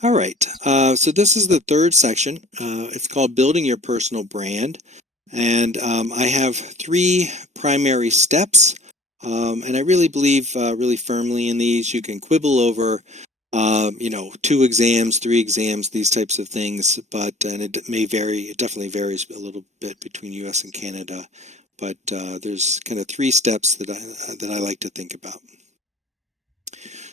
All right. So this is the third section. It's called Building Your Personal Brand. And I have three primary steps. And I really believe really firmly in these. You can quibble over, 2 exams, 3 exams, these types of things. But and it may vary. It definitely varies a little bit between U.S. and Canada. But there's kind of 3 steps that I like to think about.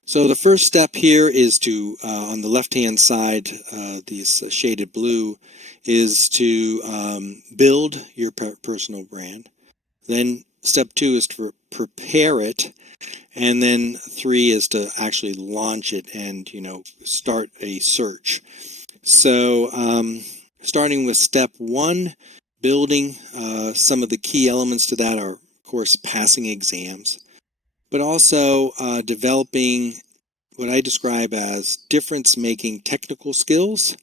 So the first step here is to, on the left-hand side, these shaded blue, is to build your personal brand. Then step 2 is to prepare it, and then 3 is to actually launch it and start a search. So starting with step 1, building, some of the key elements to that are, of course, passing exams, but also developing what I describe as difference-making technical skills,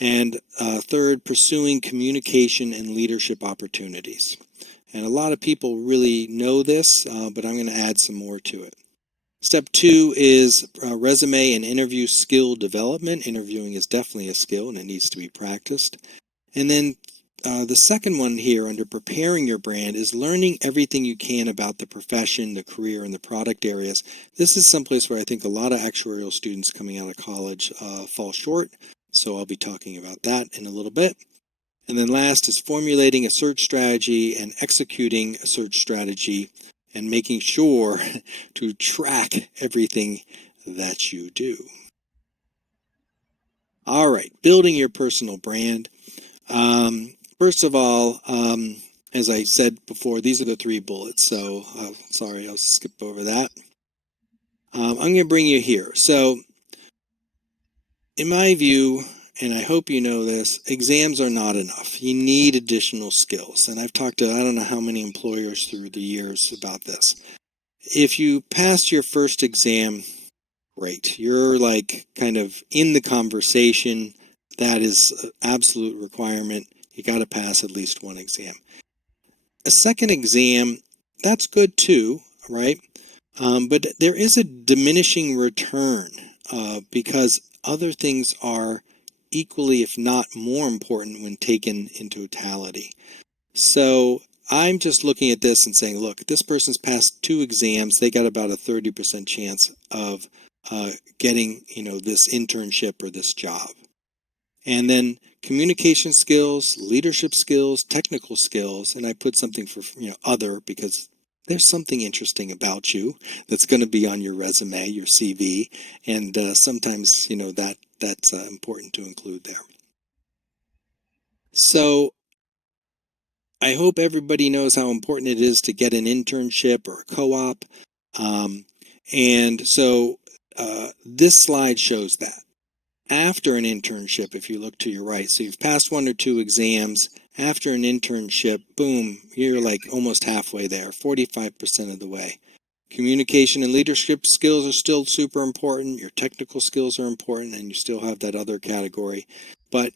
and third, pursuing communication and leadership opportunities. And a lot of people really know this, but I'm going to add some more to it. Step 2 is resume and interview skill development. Interviewing is definitely a skill and it needs to be practiced. And then the second one here under preparing your brand is learning everything you can about the profession, the career, and the product areas. This is someplace where I think a lot of actuarial students coming out of college fall short. So I'll be talking about that in a little bit. And then last is formulating a search strategy and executing a search strategy and making sure to track everything that you do. All right, building your personal brand. First of all, as I said before, these are the 3 bullets. So sorry, I'll skip over that. I'm going to bring you here. So in my view, and I hope you know this, exams are not enough. You need additional skills. And I've talked to I don't know how many employers through the years about this. If you pass your first exam, great. You're like kind of in the conversation. That is an absolute requirement. You got to pass at least 1 exam. A second exam, that's good too, right? But there is a diminishing return because other things are equally, if not more important, when taken in totality. So I'm just looking at this and saying, look, this person's passed 2 exams. They got about a 30% chance of getting, this internship or this job. And then communication skills, leadership skills, technical skills, and I put something for other because there's something interesting about you that's going to be on your resume, your CV, and sometimes that's important to include there. So I hope everybody knows how important it is to get an internship or a co-op, and so this slide shows that. After an internship, if you look to your right, so you've passed 1 or 2 exams, after an internship, boom, you're like almost halfway there, 45% of the way. Communication and leadership skills are still super important. Your technical skills are important, and you still have that other category. But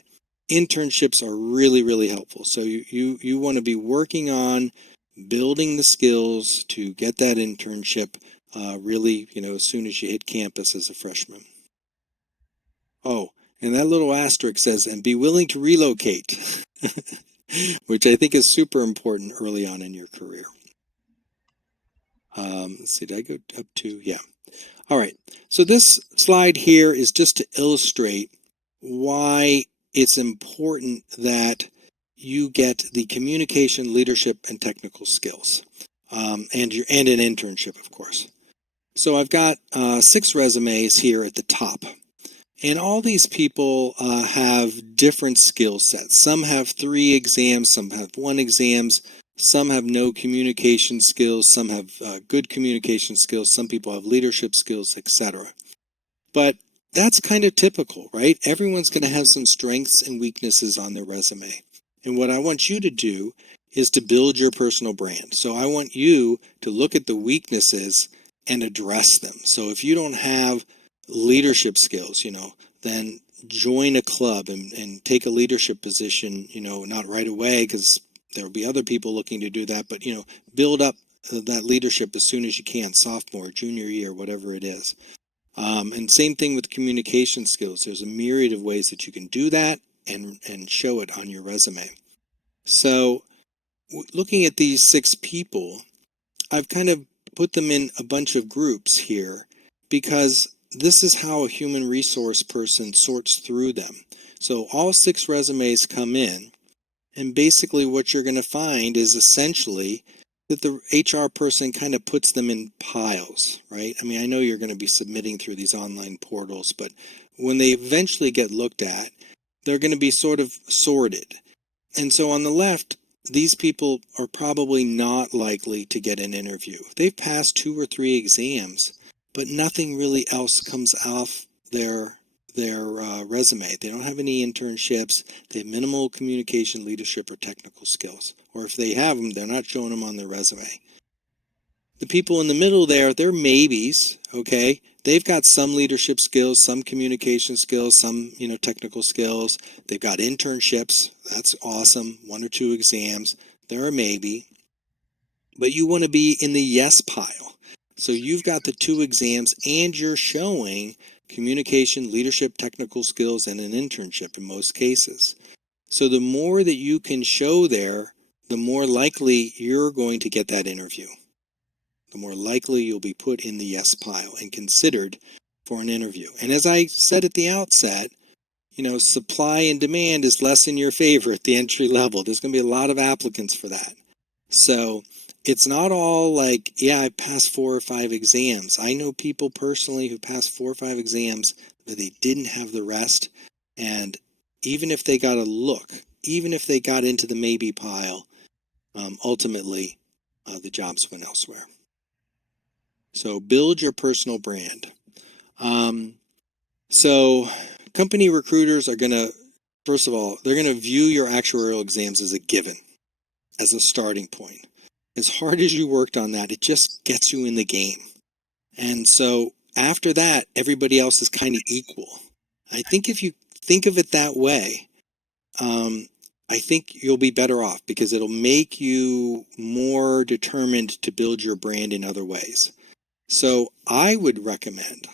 internships are really, really helpful. So you want to be working on building the skills to get that internship really, as soon as you hit campus as a freshman. Oh, and that little asterisk says, and be willing to relocate, which I think is super important early on in your career. Let's see, did I go up to? Yeah. All right. So this slide here is just to illustrate why it's important that you get the communication, leadership, and technical skills, and an internship, of course. So I've got 6 resumes here at the top. And all these people have different skill sets. Some have 3 exams, some have 1 exams, some have no communication skills, some have good communication skills, some people have leadership skills, etc. But that's kind of typical, right? Everyone's going to have some strengths and weaknesses on their resume. And what I want you to do is to build your personal brand. So I want you to look at the weaknesses and address them. So if you don't have leadership skills, then join a club and take a leadership position, not right away because there will be other people looking to do that, but, build up that leadership as soon as you can, sophomore, junior year, whatever it is. And same thing with communication skills. There's a myriad of ways that you can do that and show it on your resume. So looking at these 6 people, I've kind of put them in a bunch of groups here because this is how a human resource person sorts through them. So all 6 resumes come in, and basically what you're going to find is essentially that the HR person kind of puts them in piles, right? I mean, I know you're going to be submitting through these online portals, but when they eventually get looked at, they're going to be sort of sorted. And so on the left, these people are probably not likely to get an interview. They've passed 2 or 3 exams, but nothing really else comes off their resume. They don't have any internships. They have minimal communication, leadership, or technical skills. Or if they have them, they're not showing them on their resume. The people in the middle there, they're maybes, okay? They've got some leadership skills, some communication skills, some, technical skills. They've got internships. That's awesome. 1 or 2 exams. They're a maybe. But you want to be in the yes pile. So you've got the 2 exams and you're showing communication, leadership, technical skills, and an internship in most cases. So the more that you can show there, the more likely you're going to get that interview. The more likely you'll be put in the yes pile and considered for an interview. And as I said at the outset, supply and demand is less in your favor at the entry level. There's going to be a lot of applicants for that. So it's not all like, yeah, I passed 4 or 5 exams. I know people personally who passed 4 or 5 exams, but they didn't have the rest. And even if they got a look, even if they got into the maybe pile, ultimately the jobs went elsewhere. So build your personal brand. So company recruiters are going to, first of all, they're going to view your actuarial exams as a given, as a starting point. As hard as you worked on that, it just gets you in the game. And so after that, everybody else is kind of equal. I think if you think of it that way, I think you'll be better off because it'll make you more determined to build your brand in other ways. So I would recommend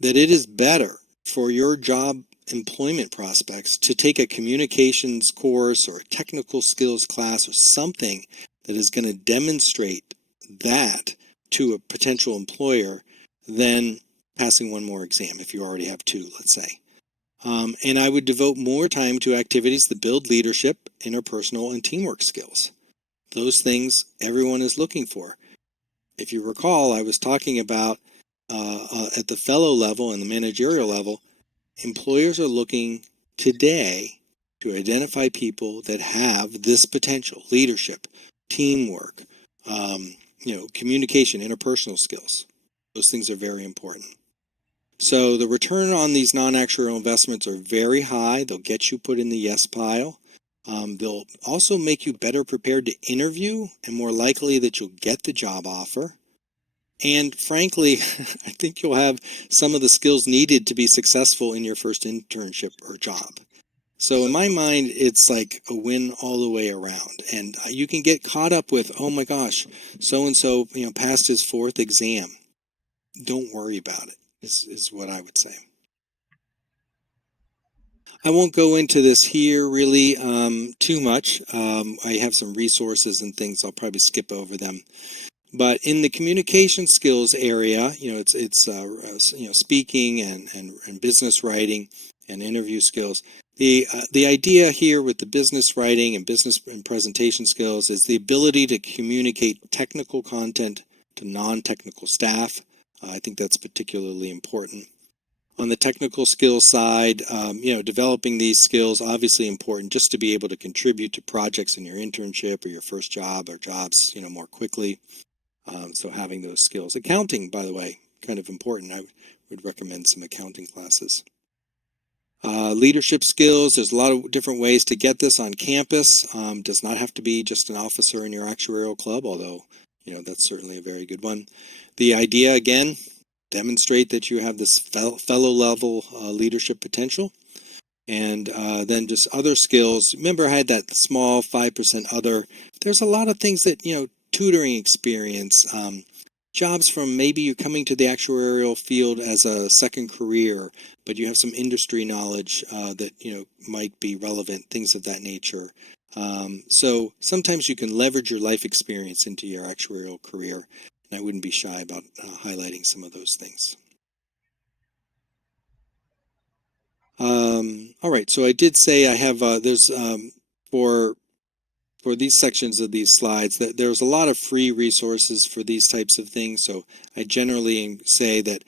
that it is better for your job employment prospects to take a communications course or a technical skills class or something that is going to demonstrate that to a potential employer than passing 1 more exam if you already have 2, let's say. And I would devote more time to activities that build leadership, interpersonal, and teamwork skills. Those things everyone is looking for. If you recall, I was talking about at the fellow level and the managerial level, employers are looking today to identify people that have this potential: leadership, teamwork, communication, interpersonal skills. Those things are very important. So the return on these non-actuarial investments are very high. They'll get you put in the yes pile. They'll also make you better prepared to interview and more likely that you'll get the job offer. And frankly, I think you'll have some of the skills needed to be successful in your first internship or job. So in my mind, it's like a win all the way around. And you can get caught up with, oh my gosh, so-and-so, passed his 4th exam. Don't worry about it, is what I would say. I won't go into this here really too much. I have some resources and things. I'll probably skip over them. But in the communication skills area, it's speaking and business writing and interview skills. The idea here with the business writing and business and presentation skills is the ability to communicate technical content to non-technical staff. I think that's particularly important. On the technical skills side, developing these skills, obviously important just to be able to contribute to projects in your internship or your first job or jobs, more quickly. So having those skills. Accounting, by the way, kind of important. I would recommend some accounting classes. Leadership skills, there's a lot of different ways to get this on campus. Does not have to be just an officer in your actuarial club, although, that's certainly a very good one. The idea, again, demonstrate that you have this fellow level leadership potential. And then just other skills. Remember, I had that small 5% other. There's a lot of things that, tutoring experience, jobs from maybe you're coming to the actuarial field as a second career, but you have some industry knowledge that might be relevant, things of that nature. So sometimes you can leverage your life experience into your actuarial career, and I wouldn't be shy about highlighting some of those things. All right, so I did say I have there's for these sections of these slides that there's a lot of free resources for these types of things. So I generally say that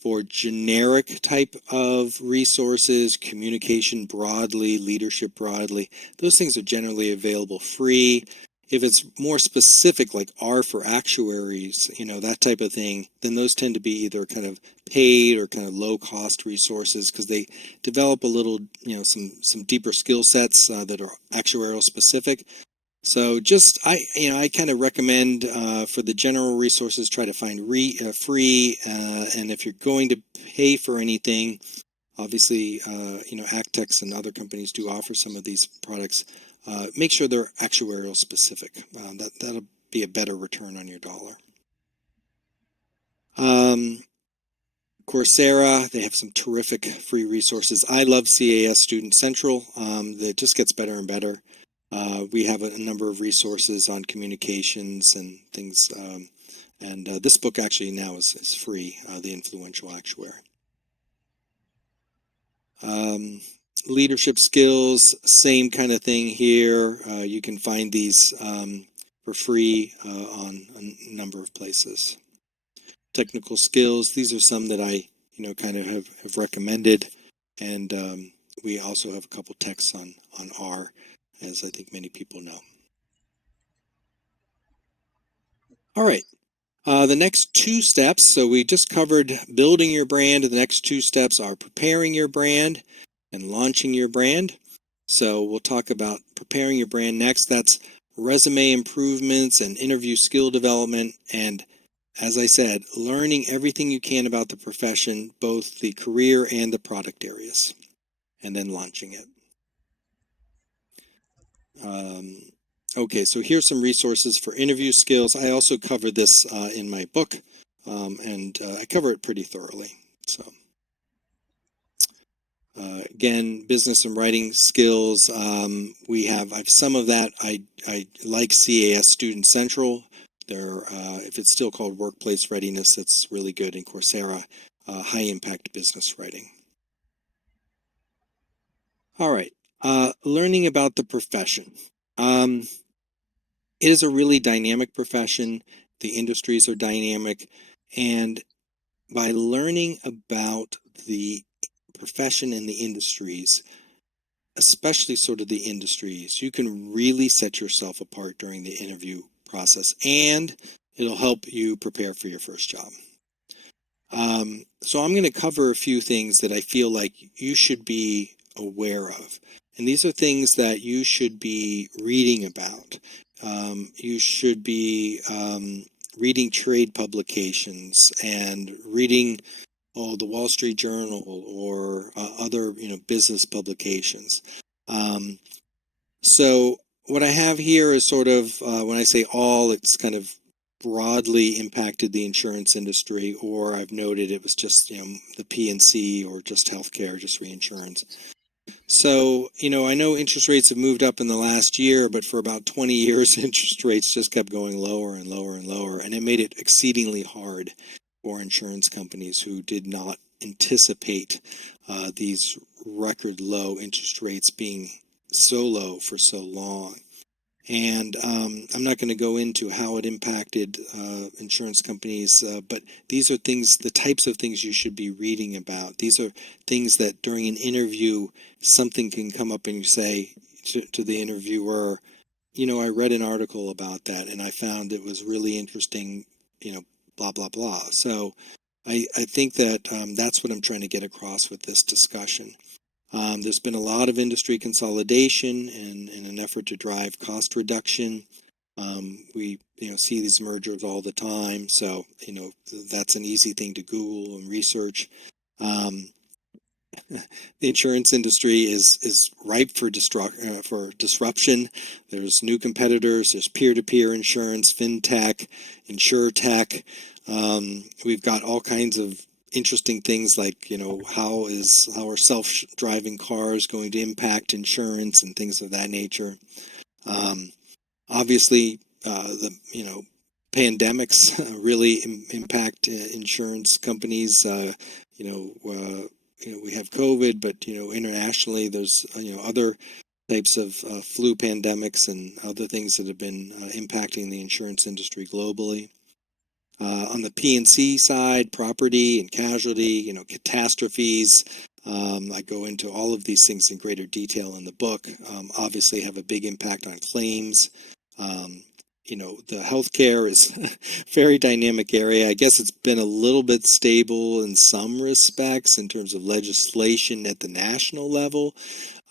for generic type of resources, communication broadly, leadership broadly, those things are generally available free. If it's more specific, like R for actuaries, that type of thing, then those tend to be either kind of paid or kind of low cost resources because they develop a little, some deeper skill sets that are actuarial specific. So just I kind of recommend for the general resources, try to find free, and if you're going to pay for anything, obviously Actex and other companies do offer some of these products. Make sure they're actuarial specific. That'll be a better return on your dollar. Coursera, they have some terrific free resources. I love CAS Student Central. That just gets better and better. We have a number of resources on communications and things. And this book actually now is free, The Influential Actuary. Leadership skills, same kind of thing here. You can find these for free on a number of places. Technical skills, these are some that I kind of have recommended, and we also have a couple texts on R, as I think many people know. All right, the next two steps, so we just covered building your brand. The next two steps are preparing your brand and launching your brand. So we'll talk about preparing your brand next. That's resume improvements and interview skill development, and as I said, learning everything you can about the profession, both the career and the product areas, and then launching it. Okay, so here's some resources for interview skills. I also cover this in my book, and I cover it pretty thoroughly. So again, business and writing skills. I've some of that. I like CAS Student Central. If it's still called Workplace Readiness, that's really good. In Coursera, high impact business writing. All right, learning about the profession. It is a really dynamic profession. The industries are dynamic, and by learning about the profession and the industries, especially sort of the industries, you can really set yourself apart during the interview process, and it'll help you prepare for your first job. So I'm going to cover a few things that I feel like you should be aware of. And these are things that you should be reading about. You should be reading trade publications and reading the Wall Street Journal or other business publications. So what I have here is sort of when I say all, it's kind of broadly impacted the insurance industry, or I've noted it was just the P&C or just healthcare, just reinsurance. So I know interest rates have moved up in the last year, but for about 20 years interest rates just kept going lower and lower and lower, and it made it exceedingly hard for insurance companies who did not anticipate these record low interest rates being so low for so long. And I'm not going to go into how it impacted insurance companies, but these are things, the types of things you should be reading about. These are things that during an interview, something can come up and you say to the interviewer, I read an article about that and I found it was really interesting, blah, blah, blah. So I think that that's what I'm trying to get across with this discussion. There's been a lot of industry consolidation in an effort to drive cost reduction. We see these mergers all the time, so that's an easy thing to Google and research. the insurance industry is ripe for disruption. There's new competitors. There's peer-to-peer insurance, fintech, insurtech. We've got all kinds of interesting things like, how are self-driving cars going to impact insurance and things of that nature. Um, Obviously, the pandemics really impact insurance companies. We have COVID, but internationally, there's other types of flu pandemics and other things that have been impacting the insurance industry globally. On the P&C side, property and casualty, catastrophes. I go into all of these things in greater detail in the book. Obviously, have a big impact on claims. Um, the healthcare is a very dynamic area. I guess it's been a little bit stable in some respects in terms of legislation at the national level,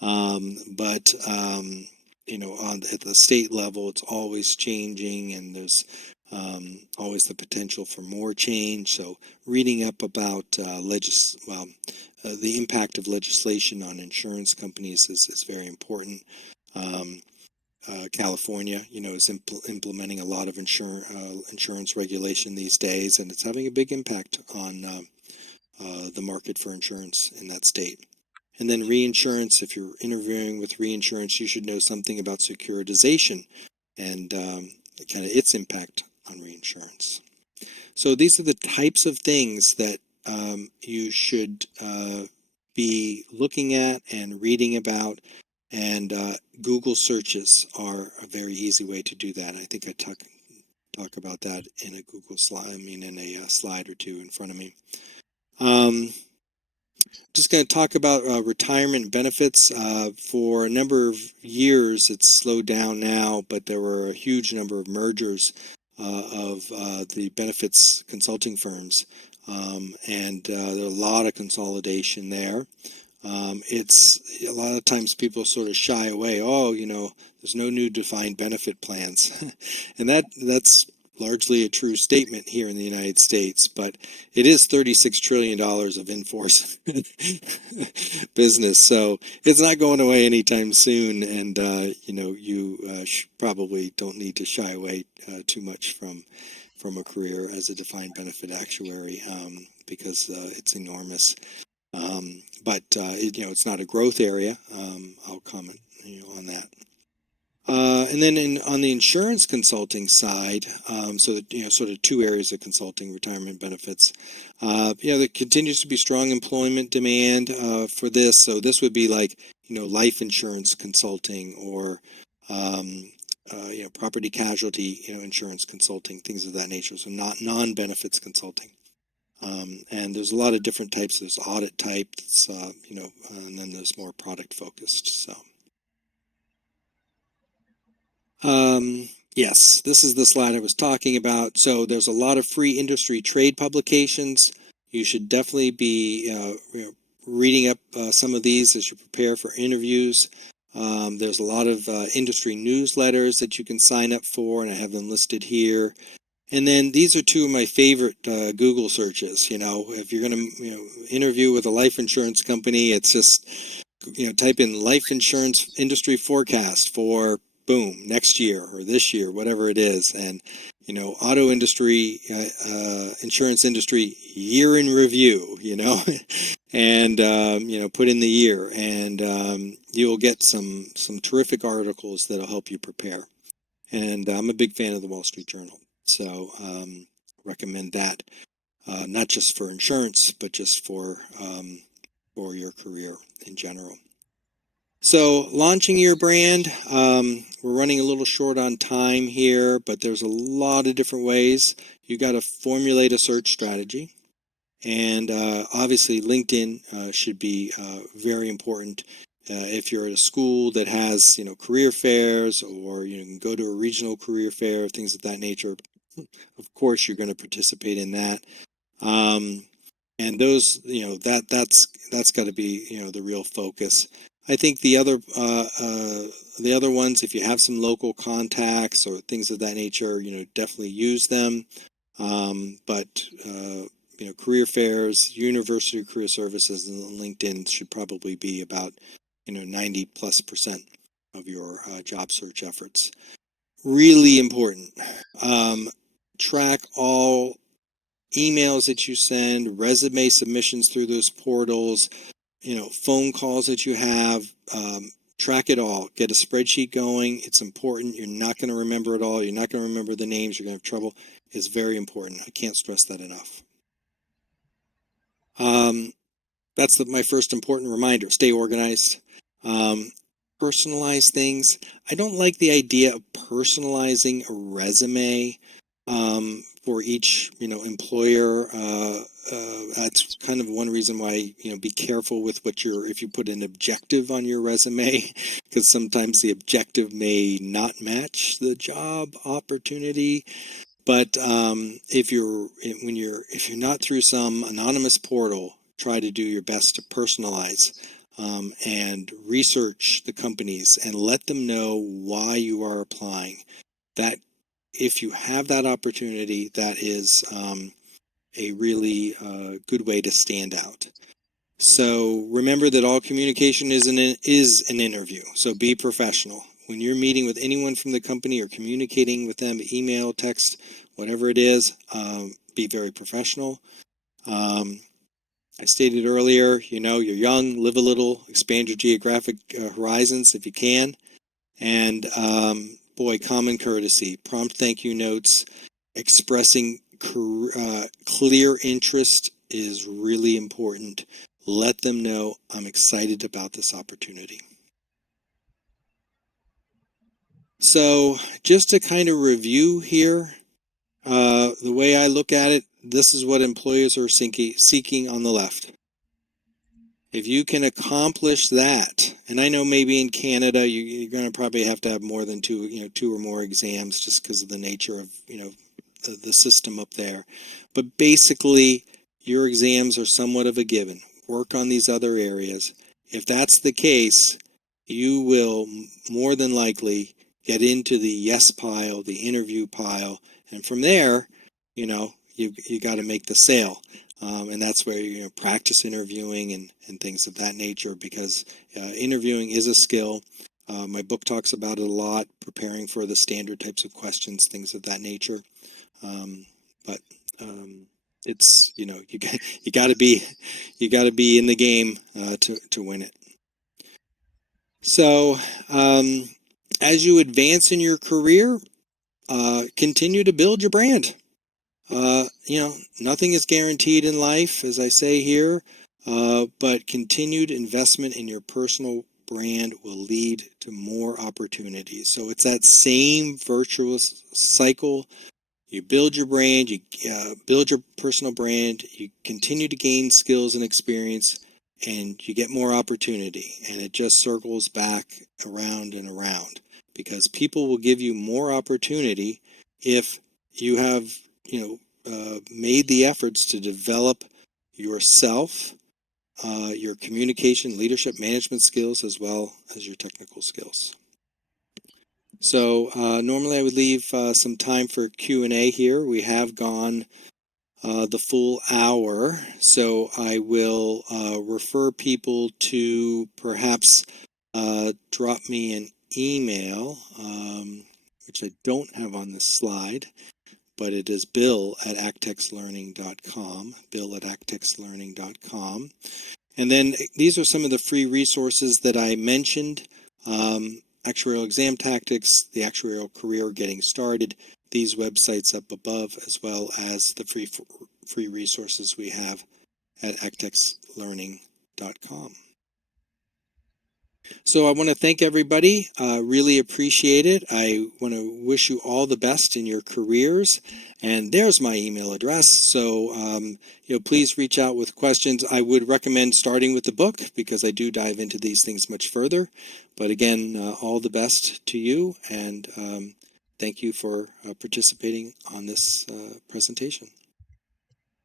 but at the state level, it's always changing, and there's always the potential for more change. So, reading up about the impact of legislation on insurance companies is very important. Um, California, is implementing a lot of insurance regulation these days, and it's having a big impact on the market for insurance in that state. And then reinsurance, if you're interviewing with reinsurance, you should know something about securitization and kind of its impact on reinsurance. So these are the types of things that you should be looking at and reading about. And Google searches are a very easy way to do that. I think I talk about that in a Google slide. I mean, in a slide or two in front of me. Just going to talk about retirement benefits. For a number of years, it's slowed down now, but there were a huge number of mergers of the benefits consulting firms, and there are a lot of consolidation there. It's a lot of times people sort of shy away. Oh, there's no new defined benefit plans, and that's largely a true statement here in the United States, but it is $36 trillion of in-force business. So it's not going away anytime soon. And, you probably don't need to shy away too much from a career as a defined benefit actuary, because it's enormous. But it's not a growth area. I'll comment on that. And then on the insurance consulting side, so sort of two areas of consulting, retirement benefits. There continues to be strong employment demand for this. So this would be like life insurance consulting, or property casualty insurance consulting, things of that nature. So not non-benefits consulting. And there's a lot of different types. There's audit type, and then there's more product focused. So. Yes, this is the slide I was talking about. So there's a lot of free industry trade publications. You should definitely be reading up some of these as you prepare for interviews. There's a lot of industry newsletters that you can sign up for, and I have them listed here. And then these are two of my favorite Google searches. If you're going to interview with a life insurance company, it's just type in life insurance industry forecast for boom, next year or this year, whatever it is. And, auto industry, insurance industry year in review, and, put in the year, and you'll get some terrific articles that'll help you prepare. And I'm a big fan of the Wall Street Journal. So recommend that, not just for insurance, but just for your career in general. So launching your brand, we're running a little short on time here, but there's a lot of different ways. You got to formulate a search strategy, and obviously LinkedIn should be very important. If you're at a school that has career fairs, or you can go to a regional career fair, things of that nature, of course you're going to participate in that. And those that's got to be the real focus. I think the other ones, if you have some local contacts or things of that nature, definitely use them. But career fairs, university career services, and LinkedIn should probably be about 90+% of your job search efforts. Really important. Track all emails that you send, resume submissions through those portals, phone calls that you have. Track it all. Get a spreadsheet going. It's important. You're not going to remember it all. You're not going to remember the names. You're going to have trouble. It's very important. I can't stress that enough. That's my first important reminder. Stay organized. Personalize things. I don't like the idea of personalizing a resume for each employer. That's kind of one reason why be careful with if you put an objective on your resume, because sometimes the objective may not match the job opportunity. But if you're not through some anonymous portal, try to do your best to personalize and research the companies and let them know why you are applying. That if you have that opportunity, that is a really good way to stand out. So remember that all communication is an interview. So be professional. When you're meeting with anyone from the company or communicating with them, email, text, whatever it is, be very professional. I stated earlier, you're young, live a little, expand your geographic horizons if you can. And common courtesy, prompt thank you notes, expressing clear interest is really important. Let them know I'm excited about this opportunity. So just to kind of review here, the way I look at it, this is what employers are seeking on the left. If you can accomplish that, and I know maybe in Canada you're going to probably have to have more than two or more exams just because of the nature of the system up there. But basically, your exams are somewhat of a given. Work on these other areas. If that's the case, you will more than likely get into the yes pile, the interview pile, and from there, you got to make the sale. And that's where you practice interviewing and things of that nature, because interviewing is a skill. My book talks about it a lot, preparing for the standard types of questions, things of that nature. But it's you got to be in the game to win it. So as you advance in your career, continue to build your brand. Nothing is guaranteed in life, as I say here, but continued investment in your personal brand will lead to more opportunities. So it's that same virtuous cycle. You build your brand, you build your personal brand, you continue to gain skills and experience, and you get more opportunity. And it just circles back around and around, because people will give you more opportunity if you have made the efforts to develop yourself, your communication, leadership, management skills, as well as your technical skills. So normally I would leave some time for Q&A here. We have gone the full hour, so I will refer people to perhaps drop me an email, which I don't have on this slide, but it is bill@actexlearning.com, bill@actexlearning.com. And then these are some of the free resources that I mentioned. Actuarial exam tactics, the actuarial career getting started, these websites up above, as well as the free resources we have at actutexlearning.com. So I want to thank everybody. Really appreciate it. I want to wish you all the best in your careers. And there's my email address. So please reach out with questions. I would recommend starting with the book, because I do dive into these things much further. But again, all the best to you, and thank you for participating on this presentation.